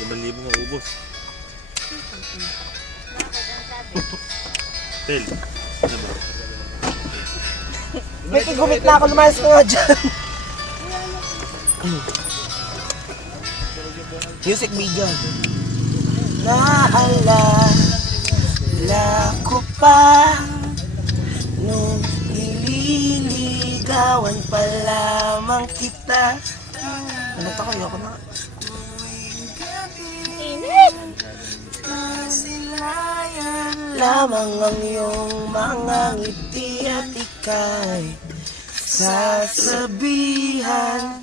5,000 nga ubos. Tel, ano ba? May kigumit na ako, lumayas ko nga dyan. Music video. Naalala ko pa nung nililigawan pa lamang kita. Ano to kayo? Ako na. Init! Masilayan lamang ang iyong mga ngiti at ika'y sasabihan.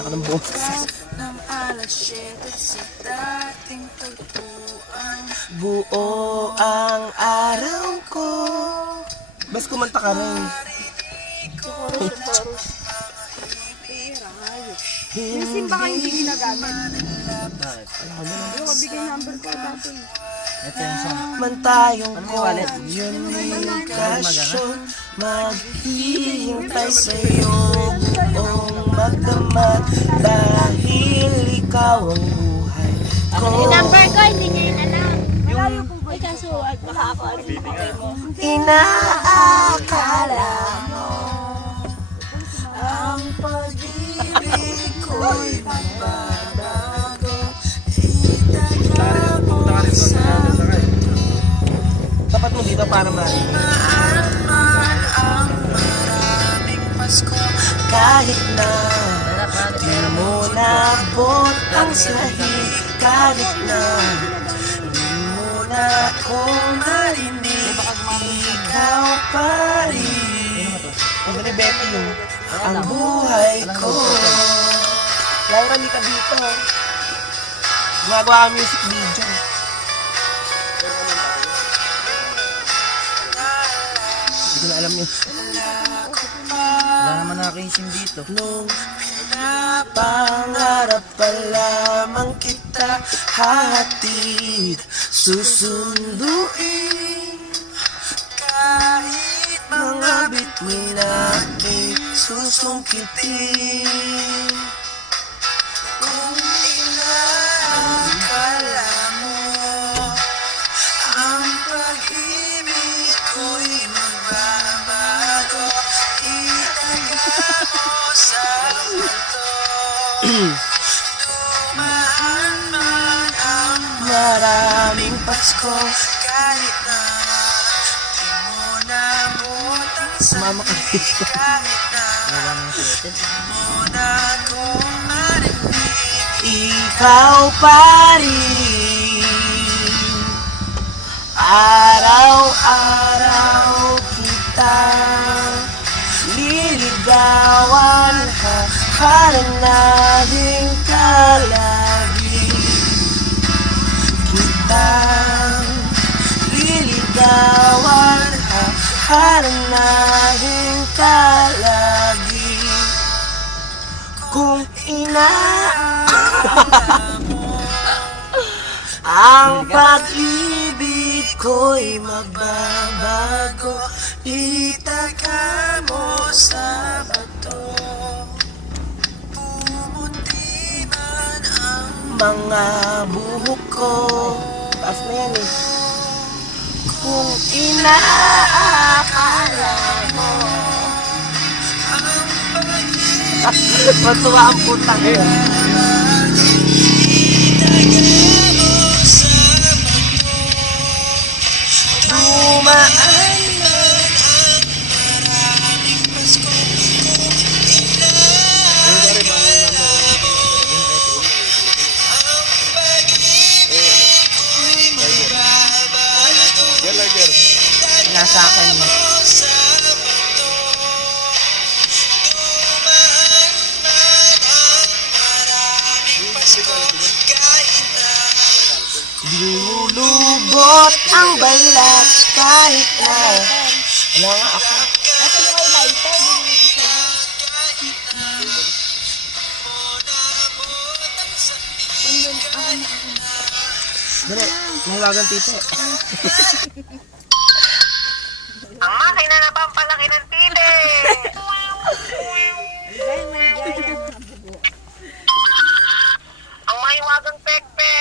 Ako ng boses. Buo ang araw ko. Bas kumanta ka rin. Yung simba ka hindi ginagamit. Bakit? Yung mabigay number ko dati. Ito yung song. Man tayong komunikasyon, maghihintay sa'yo buong magdamag dahil ikaw ang buhay ko. Yung number ko, hindi niya yun alam. Malayo po ba? Kaso, baka ako mo. Inaakala mo ang pag-ibig ko'y magbabago. Itaga mo sa tapat mo dito para marinig. Ang maraming Pasko kahit na di mo nabot ang sahig, kahit na di mo na ako marinig, ikaw pa rin ang Rebecca yung ang buhay ko. Laura, mita dito. Gumagawa ka music video. Hindi ko na alam yun. Wala naman nakakisim dito. Nung pangarap pa lamang kita hatid, susunduin kahit mga bituin aking susungkitin. Kung inaakala mo ang pag-ibig ko'y magbabago, itaga mo sa kanto. Dumaan man ang maraming Pasko kahit na di mo nabot ang sahig, kahit na di mo na ako marinig, ikaw pa rin. Araw-araw kita liligawan, hahanapin ka lagi. Kitang liligawan, hahanapin ka lagi. Kung ang pag-ibig ko'y magbabago, itaga mo sa bato. Pumuti man ang mga buhok ko. Taas na yan eh. Kung inaakala mo ang pag-ibig matuwa ang putang eh. Dumaan man ang maraming Pasko kung inaakala mo ang pag-ibig ko'y magbabago. Nasa akin mo. Dumaan man ang maraming Pasko kahit na lulubot ang balat, kahit na wala nga ako. Kasi yung may lighter, binili ko sa'yo. Dali, mawagan tito. Ang makina na pampalaki ng tili. Ang mahiwagang pekpek.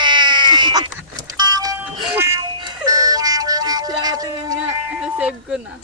Save ko na.